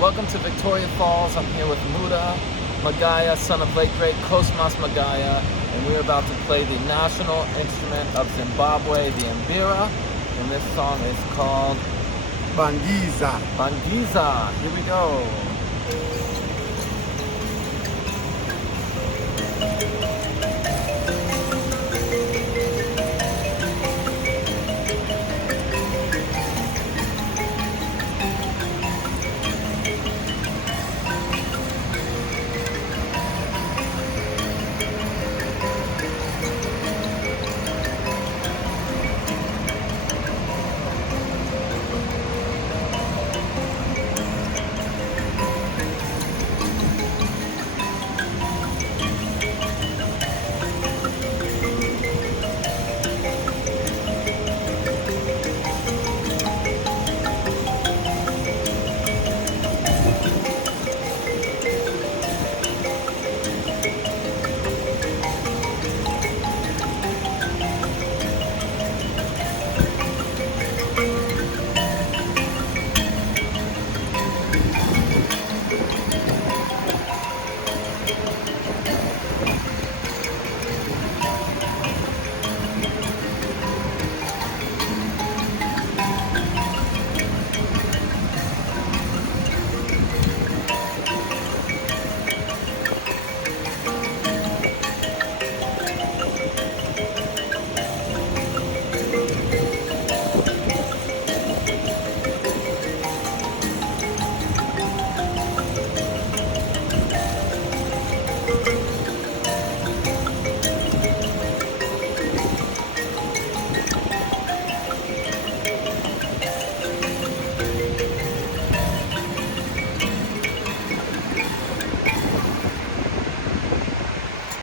Welcome to Victoria Falls. I'm here with Muda Magaya, son of late great Cosmas Magaya, and we're about to play the national instrument of Zimbabwe, the mbira, and this song is called Bangiza. Bangiza. Here we go.